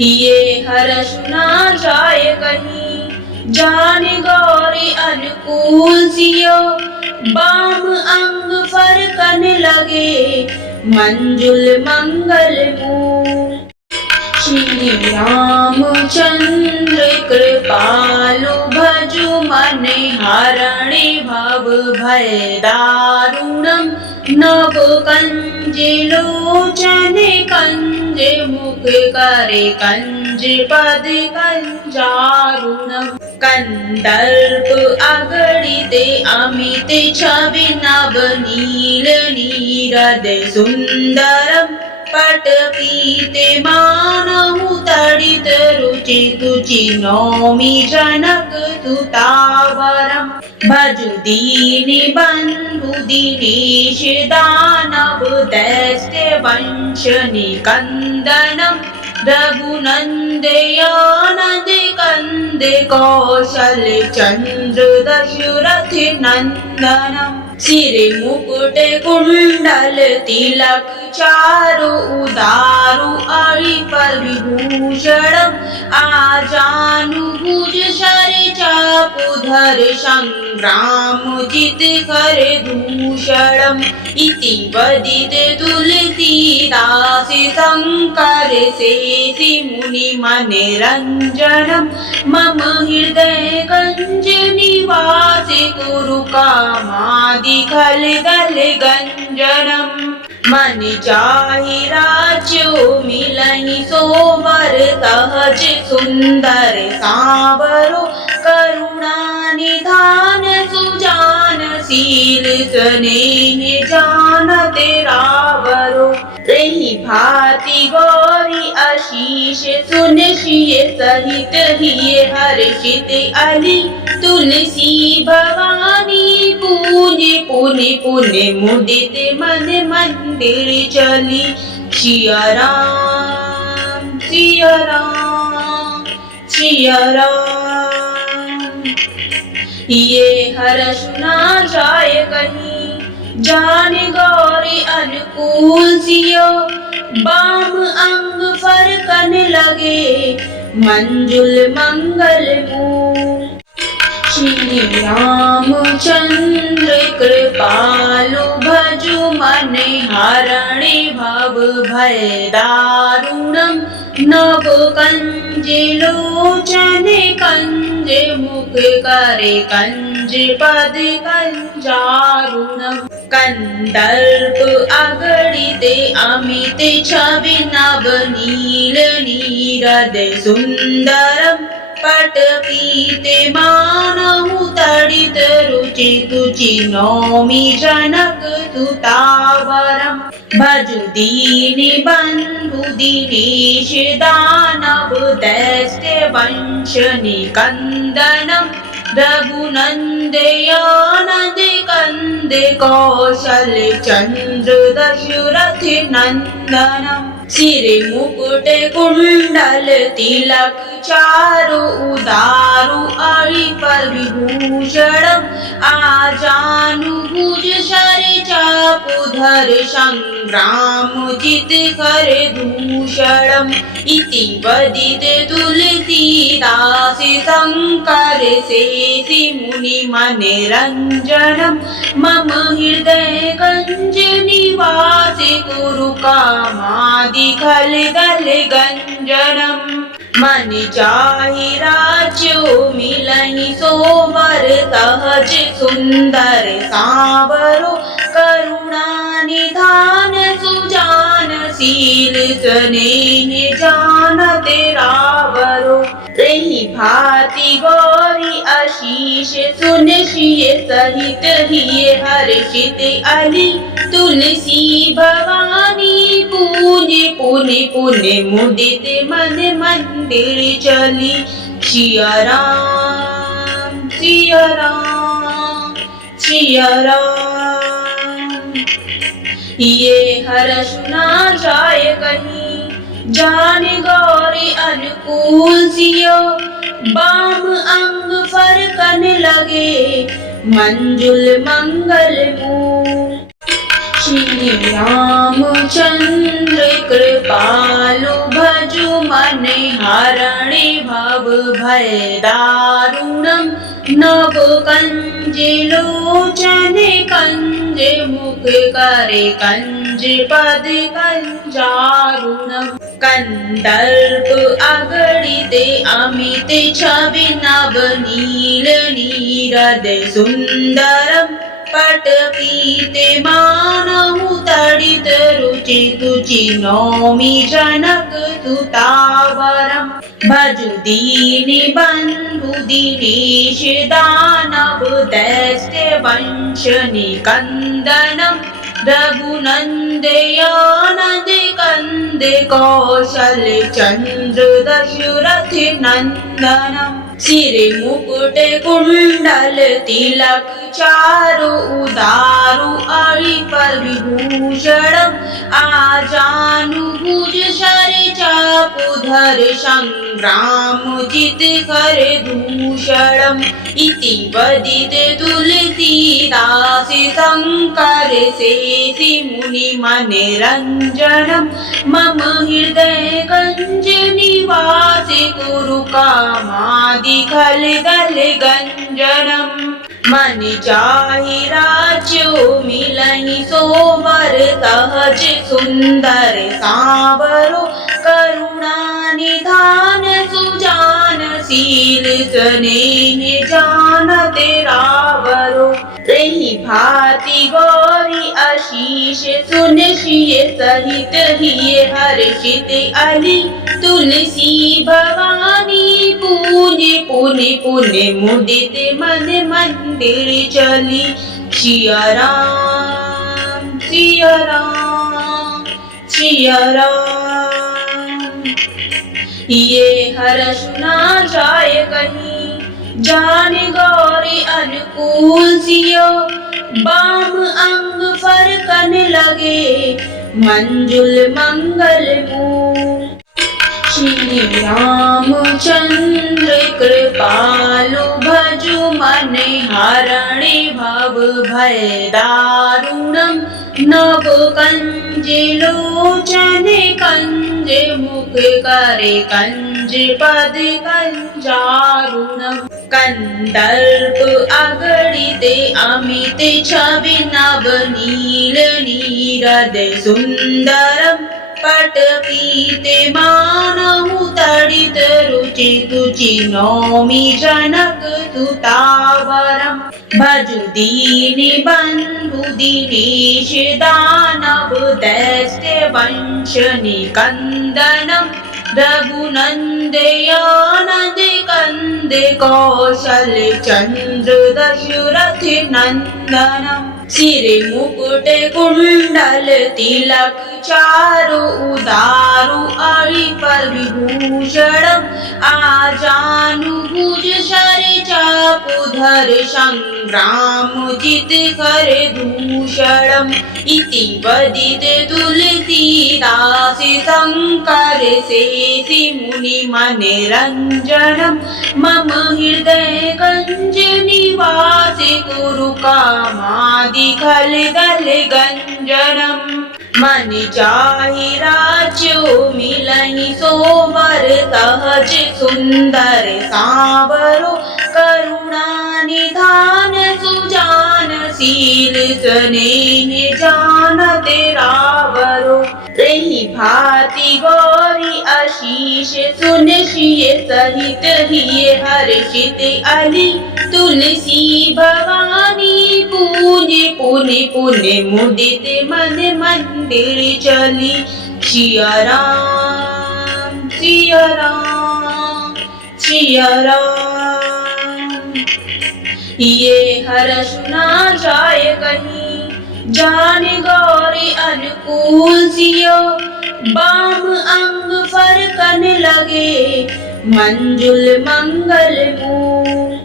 ये हर सुना जाए कहीं जान गौरी अनुकूल सियो बाम अंग फरकन लगे मंजुल मंगल मूल। श्री रामचंद्र कृपालु भजु मन हरणि भव भय दारुणम्। नव कंज लोचन कंज मुख करे कंज पद कंजारुणम्। कंदर्प अगणित अमित छवि नव नील नीरद सुंदरम्। पट पीते मानहु तडित रुचि तुचि नौमि जनक सुतावरम्। भजु दीनि बंधु दिनेश दानव दैत्य वंश निकंदनम्। रघुनंद आनंद कंद कौशल चंद्र दशरथ नंदनम्। सिर मुकुट कुंडल तिलक चारु उदारु अरि पर विभूषणम्। आजानुभुज शर चापु धर संग्राम जित कर दूषणम्। इति वदित तुलसीदास शंकर शेषि मुनि मने रंजनम्। मम हृदय कंज निवास कुरु कामादि खल दल गंजनम्। मन चाहि राज्यो मिलहि सोवर सहज सुंदर सांवरो। करुणा निधान सुजान शील स्नेह जानत रावरो। रही भांति गौरी आशीष सुन श्रिय सहित हिये हर्षित अली तुलसी भवानी पूज्य पुनि पुनि मुदित मन मंदिर चली। सिया राम सिया राम सिया राम। ये हर्ष ना जाए कहीं, जान गौरी अनुकूल सियो। बाम अंग फरकन लगे, मंजुल मंगल मूल। श्री रामचंद्र कृपालु भजु मन हरणि भव भय दारुणम्। नव कंज लोचन कंज मुख करे कंज पद कंजारुणम्। कंदर्प अगणित अमित छवि नव नील नीरद सुंदरम्। पट पीते मानहु तडित रुचि तुचि नौमि जनक सुतावरम्। भजु दीन बंधु दिनेश दानव दैत्य वंश निकंदनम्। रघुनंदयानंद कंद कौशल चंद्र दशरथ नंदनम्। सिर मुकुट कुंडल तिलक चारु उदारु अरि पर विभूषणम्। आजानुभुज शर चापु धर संग्राम जित कर दूषणम्। इति वदित तुलसीदास शंकर शेषि मुनि मनरंजनम्। मम हृदय कंज निवास कुरु कामादि खल दल गंजनम्। मन चाहि राज्यो मिलहि सोवर सहज सुंदर सावरो। करुणा निधान सुजान शील स्नेह जानत रावरो। रही भांति गौरी आशीष सुन सिय सहित हिय हर्षित अली। तुलसी भवानी पूज्य पुनि पुनि मुदित मन मंदिर चली। सिया राम सिया राम सिया राम। ये हर्ष ना जाए कहीं, जान गौरी अनुकूल सियो। बाम अंग फरकन लगे, मंजुल मंगल मूल। श्री रामचंद्र कृपालु भजु मन हरणि भव भय दारुणम्। नव कंज लोचन कंज मुख करे कंज पद कंजारुणम्। कंदर्प अगणित अमित छवि नव नील नीरद सुंदरम्। पट पीते मानहु तडित रुचि तुचि नौमि जनक सुतावरम्। भजु दीन बंधु दिनेश दानव दैत्य वंश निकंदनम्। रघुनंदयानंद कंद कौशल चंद्र दशरथ नंदनम्। सिर मुकुट कुंडल तिलक चारु उदारु अरि पर विभूषणम्। आजानुभुज शर चापु धर संग्राम जित कर दूषणम्। इति वदित तुलसीदास शंकर शेषि मुनि मनरंजनम्। मम हृदय कंज निवास कुरु कामादि खल दल गंजनम्। मन चाहि राज्यो मिलहि सोवर सहज सुंदर सावरो। करुणा निधान सुजान शील स्नेह जानत रावरो। रही भांति गौरी आशीष सुन सिय सहित हिय हर्षित अली। तुलसी भवानी पूज्य पुनि पुनि मुदित मन मंदिर चली। सिया राम सिया राम सिया राम। ये हर्ष ना जाए कहीं, जान गौरी अनुकूल सियो। बाम अंग फरकन लगे, मंजुल मंगल मूल। श्री रामचंद्र कृपालु भज हरणे भव भय दारुणम् नभ कंजे लोचने कंजे मुख करे कंजे पद कंजारुणम् कंदर्प अगणिते अमित छवि नभ नील नीरद सुंदरम् पट पीते मानहु तडित रुचि तुचि नौमि जनक सुतावरम् भजु दीनि बंधु दिनेश दानव दैत्य वंश निकंदनम् रघुनंदयानंद कंद कौशल चंद्र दशरथ नंदनम् सिर मुकुट कुंडल तिलक चारु उदारु अरि पर विभूषणम् आजानुभुज शर चापुधर संग्राम जित कर दूषणम् इति वदित तुलसीदास शंकर शेषि मुनि मनरंजनम् मम हृदय कंज निवास कुरु कामादि खल दल गंजनम् मन चाहि राज्यो मिलहि सोवर सहज सुंदर सावरो करुणा निधान सुजान शील स्नेह जानत रावरो रही भांति गौरी आशीष सुन सिय सहित हिय हर्षित अली तुलसी भवानी पूज्य पुनि पुनि मुदित मन मंदिर चली सिया राम सिया राम सिया राम। ये हर्ष ना जाय कहीं जान गौरी अनुकूल सियो बाम अंग फरकन लगे मंजुल मंगल मूल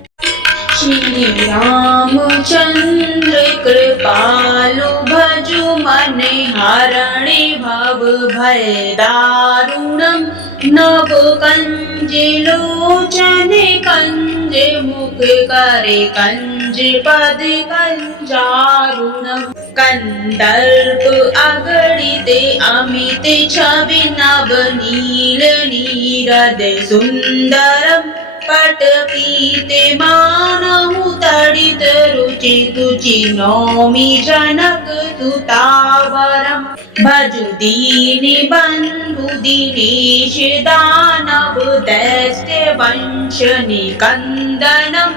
श्री रामचंद्र कृपालु भजु मन हरणे भव भय दारुणम् नभ कंजे लोचने कंजे मुख करे कंजे पद कंजारुणम् कंदर्प अगणिते अमित छवि नभ नील नीरद सुंदरम् पट पीते मानहु तडित रुचि तुचि नौमि जनक सुतावरम् भजु दीनि बंधु दिनेश दानव दैत्य वंश निकंदनम्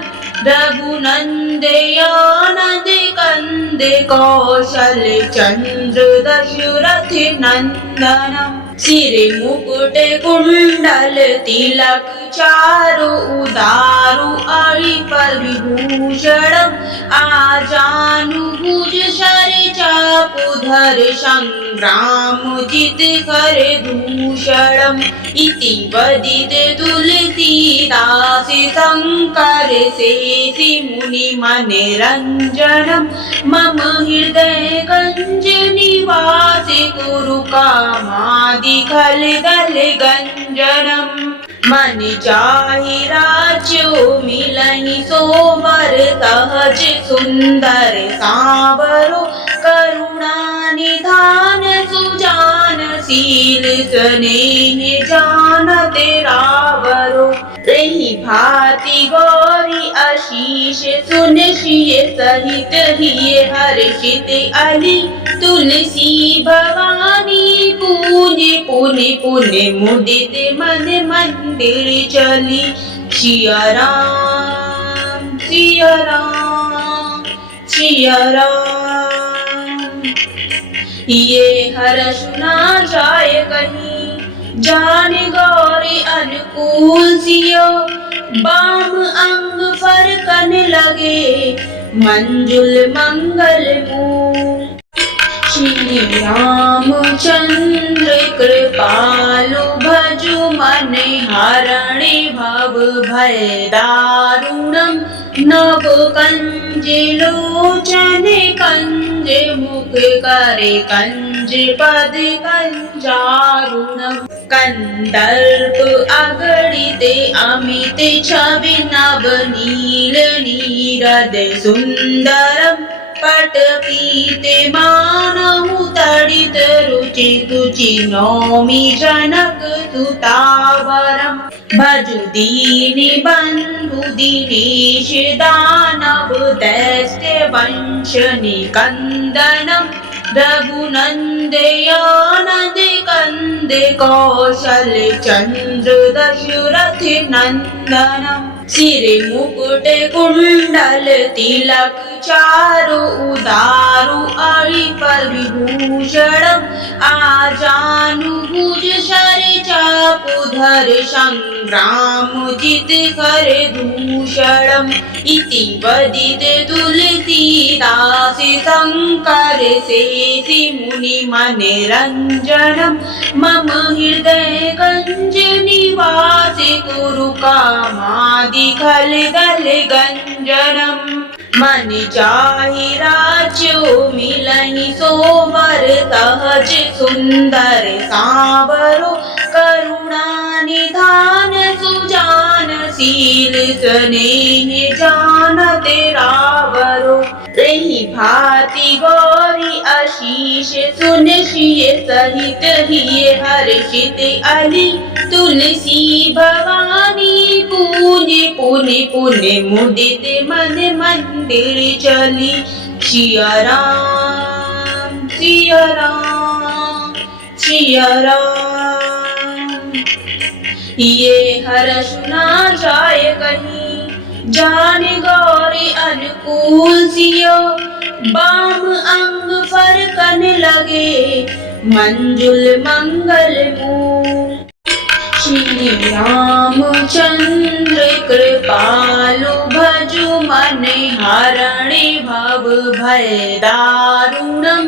रघुनंदयानंद कंद कौशल चंद्र दशरथ नंदनम् सिर मुकुट कुंडल तिलक चारु उदारु अरि पर विभूषणम् आजानुभुज शर चापुधर संग्राम जित कर दूषणम् इति वदित तुलसीदास शंकर शेषि मुनि मनरंजनम् मम हृदय कंज निवास कुरु कामादि खल दल गंजनम् मन चाहि राज्यो मिलहि सोवर सहज सुंदर सावरो करुणा निधान सुजान शील स्नेह जानत रावरो रही भांति गौरी आशीष सुन सिय सहित हिय हर्षित अली तुलसी भवानी पूज्य पुनि पुनि मुदित मन मंदिर चली सिया राम सिया राम सिया राम। ये हर्ष ना जाय कहीं जान गौरी अनुकूल सियो बाम अंग फरकन लगे मंजुल मंगल मूल श्री रामचंद्र कृपालु भजु मन हरणे भव भय दारुणम् नभ कंजे लोचने कंजे मुख करे कंजे पद कंजारुणम् कंदर्प अगणिते अमित अमित छवि नव नील नीरद सुंदरम पट पीते मानहु तड़ित रुचि तुचि नौमि जनक सुतावरम भजु दीनि बंधु दिनेश दानव दैत्य वंश निकंदनम रघुनंदयानंद कंद कौशल चंद्र दशरथ नंदनम सिरे मुकुट कुंडल तिलक चारु उदारु अरि पर विभूषणम आजानु भुज शर चापुधर संग्राम जित कर दूषणम इति वदित तुलसीदास शंकर शेषि मुनि मने रंजनम मम हृदय गंज निवास कुरु कामादि खल दल गंजनम मन चाहि राज्यो मिलहि सोवर सहज सुंदर सावरो करुणा निधान सुजान शील स्नेह जानत रावरो रही भांति गौरी आशीष सुन सिय सहित हिय हर्षित अली तुलसी भवानी पूज्य पुनि पुनि मुदित मन मंदिर चली सिया राम सिया राम सिया राम। ये हर्ष ना जाए कहीं जान गौरी अनुकूल सियो बाम अंग फरकन लगे मंजुल मंगल मूल श्री रामचंद्र कृपालु भजु मन हरणि भव भय दारुणम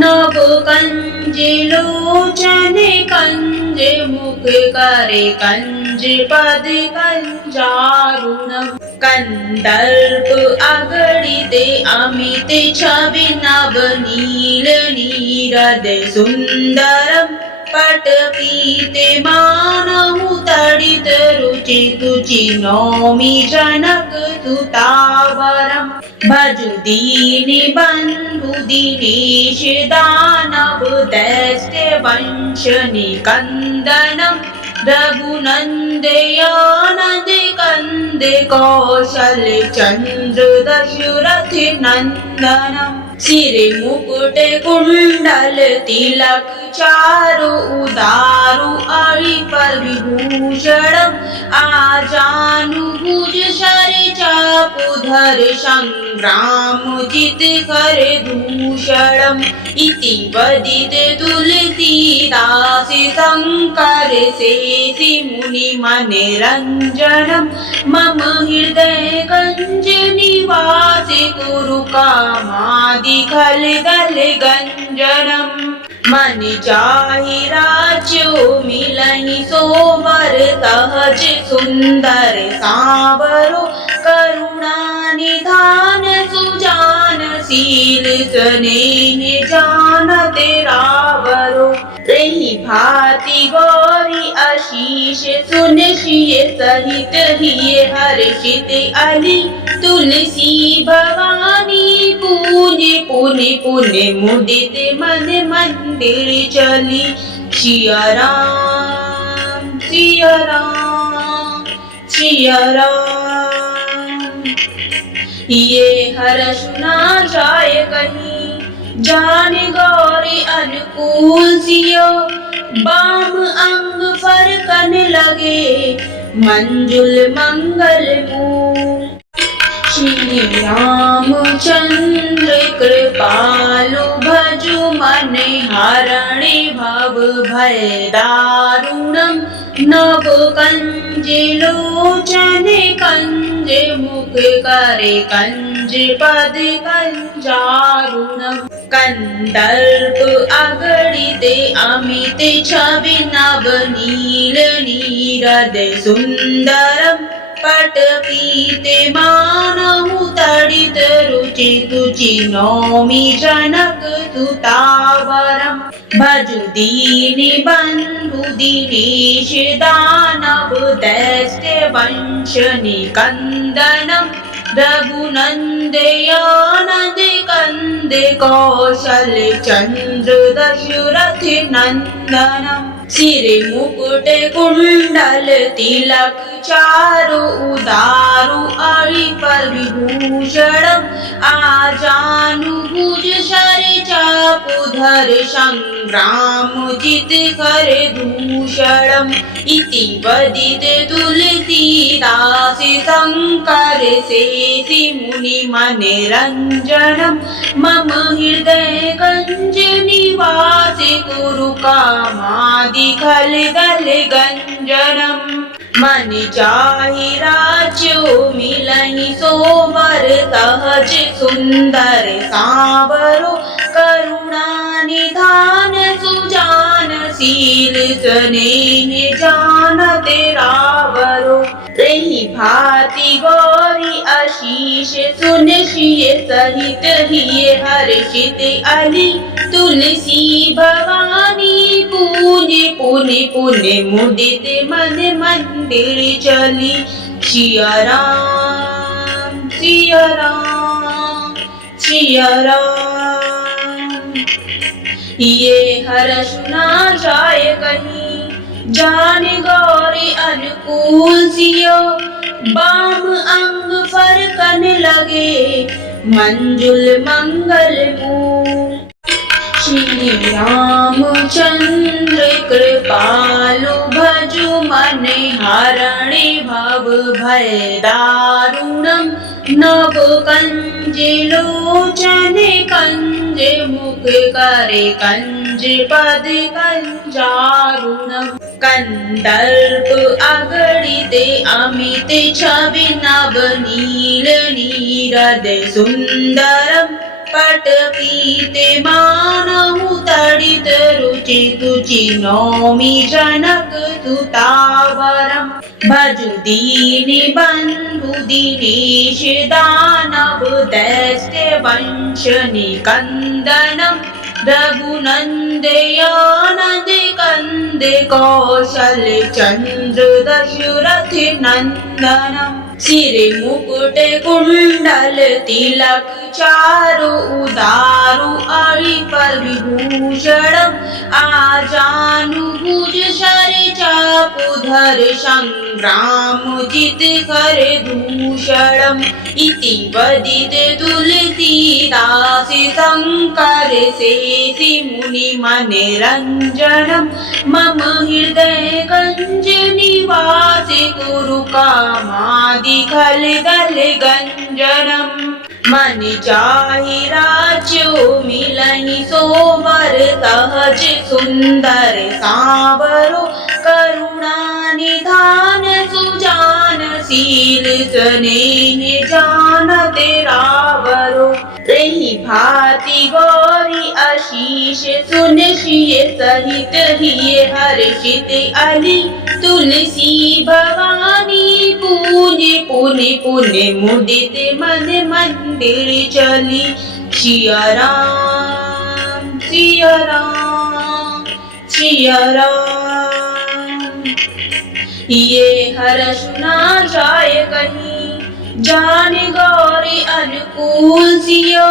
नव कंज लोचन कंज मुख करे कंज पद कंजारुणम कंदर्प अगणित अमित छवि नव नील नीरद सुंदरम पट पीते मानहु तड़ित रुचि तुचि नौमि जनक सुतावरम भजु दीनि बंधु दिनेश दानव दैत्य वंश निकंदनम रघुनंदयानंद कंद कौशल चंद्र दशरथ नंदनम सिरे मुकुट कुंडल तिलक चारु उदारु अरि पर विभूषणम आजानु भुज शर चापुधर संग्राम जित कर दूषणम इति वदित तुलसीदास शंकर शेषि मुनि मने रंजनम मम हृदय गंज निवास कुरु कामादि खल दल गंजनम मन चाहि राज्यो मिलहि सोवर सहज सुंदर सावरो करुणा निधान सुजान शील स्नेह जानत रावरो रही भांति गौरी आशीष सुन सिय सहित हिय हर्षित अली तुलसी भवानी पूज्य पुनि पुनि मुदित मन मंदिर चली सिया राम सिया राम सिया राम। ये हर्ष ना जाए कहीं जान गौरी अनुकूल सियो बाम अंग फरकन लगे मंजुल मंगल मूल श्री रामचंद्र कृपालु भजु मन हरणि भव भय दारुणम नव कंज लोचन कंज मुख करे कंज पद कंजारुणम कंदर्प अगणित अमित छवि नव नील नीरद सुंदरम पटपीते मानहु तडित रुचि तुचि नौमि जनक सुतावरम् भजु दीनि बन्धु दिनेश दानव दैत्य वंश निकन्दनम् रघुनन्दयानन्द कंद कौशल चंद्र दशरथ नंदनम् सिरे मुकुट कुंडल तिलक चारु उदारु अरिपर विभूषणम् आजानुभुज शर चापुधर संग्राम जित कर दूषणम् इति वदित तुलसीदास शंकर शेषि मुनि मनरंजनम् मम हृदय गंज निवास कुरु कामादि खल दल गंजनम् मन जाहि राज्यो मिलहि सोवर सहज सुंदर सावरो करुणा निधान सुजान शील स्नेह जानत रावरो रही भांति गौरी आशीष सुन सिय सहित हिय हर्षित अली तुलसी भवानी पूज्य पुनि पुनि मुदित मन मंदिर चली सिया राम सिया राम सिया राम। ये हर्ष ना जाए कहीं जान गौरी अनुकूल सियो बाम अंग फरकन लगे मंजुल मंगल मूल श्री रामचंद्र कृपालु भजु मन हरणि भव भय दारुणम् नव कंज लोचन कंज मुख करे कंज पद कंजारुणम् कंदर्प अगणित अमित छवि नव नील नीरद सुंदरम् पटपीते मानहु तडित रुचि तुचि नौमि जनक सुतावरम् भजु दीनि बन्धु दिनेश दानव दैत्य वंश निकन्दनम् रघुनन्दयानन्द कंद कौशल चंद्र दशरथ नंदनम् सिरे मुकुट कुंडल तिलक चारु उदारु अरिपर विभूषणम् आजानुभुज शर चापुधर संग्राम जित कर दूषणम् इति वदित तुलसीदास शंकर शेषि मुनि मनरंजनम् मम हृदय गंज निवास कुरु कामादि खल दल गंजनम् मन जाहि राज्यो मिलहि सोवर सहज सुंदर सावरो करुणा निधान सुजान शील स्नेह जानत रावरो रही भांति गौरी आशीष सुन सिय सहित हिय हर्षित अली तुलसी भवानी पूज्य पुनि पुनि मुदित मन मंदिर चली सिया राम सिया राम सिया राम। ये हर्ष ना जाए कहीं जान गौरी अनुकूल सियो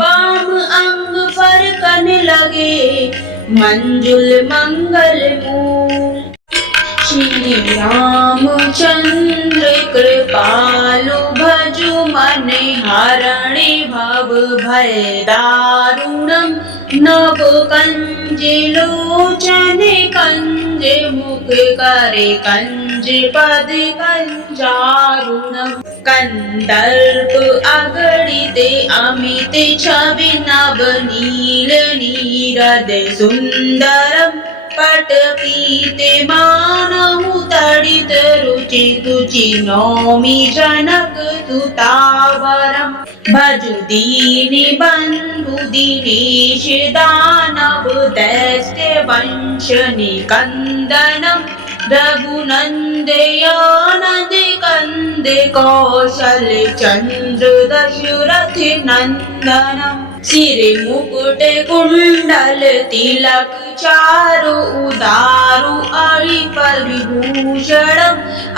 बाम अंग फरकन लगे मंजुल मंगल मूल श्री रामचंद्र कृपालु भजु मन हरणि भव भय दारुणम् नव कंज लोचन कंज मुख करे कंज पद कंजारुणम् कंदर्प अगणित अमित छवि नव नील नीरद सुंदरम् पटपीते मानहु तडित रुचि तुचि नौमि जनक सुतावरम् भजु दीनि बन्धु दिनेश दानव दैत्य वंश निकन्दनम् रघुनन्दयानन्द कंद कौशल चंद्र दशरथ नंदनम सिरे मुकुट कुंडल तिलक चारु उदारु अरिपल विभूषणम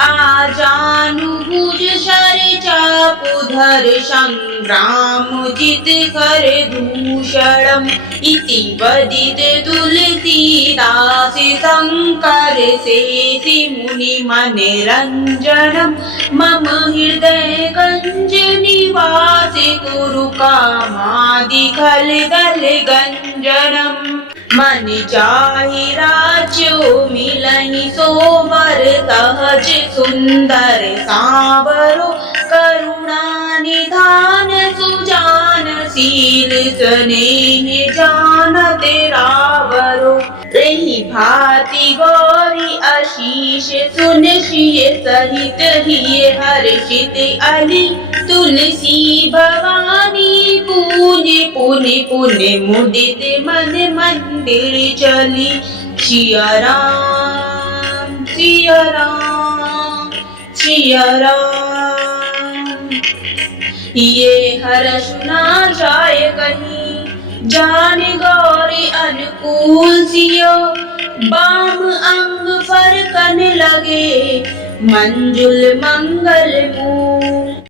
आजानुभुज शर चापुधर संग्राम जित कर दूषणम इति वदित तुलसीदास शंकर शेषि मुनि मनरंजनम मम हृदय गंज निवास कुरु कामादि खल दल गंजनम मन चाहि राज्यो मिलहि सोवर सहज सुंदर सावरो करुणा निधान सुजान शील स्नेह जानत रावरो रही भांति गौरी आशीष सुन सिय सहित हिय हर्षित अली तुलसी भवानी पूज्य पुनि पुनि मुदित मन मंदिर चली सिया राम सिया राम सिया राम। ये हर्ष ना जाए कहीं जान गौरी अनुकूल सियो बाम अंग फरकन लगे मंजुल मंगल मूल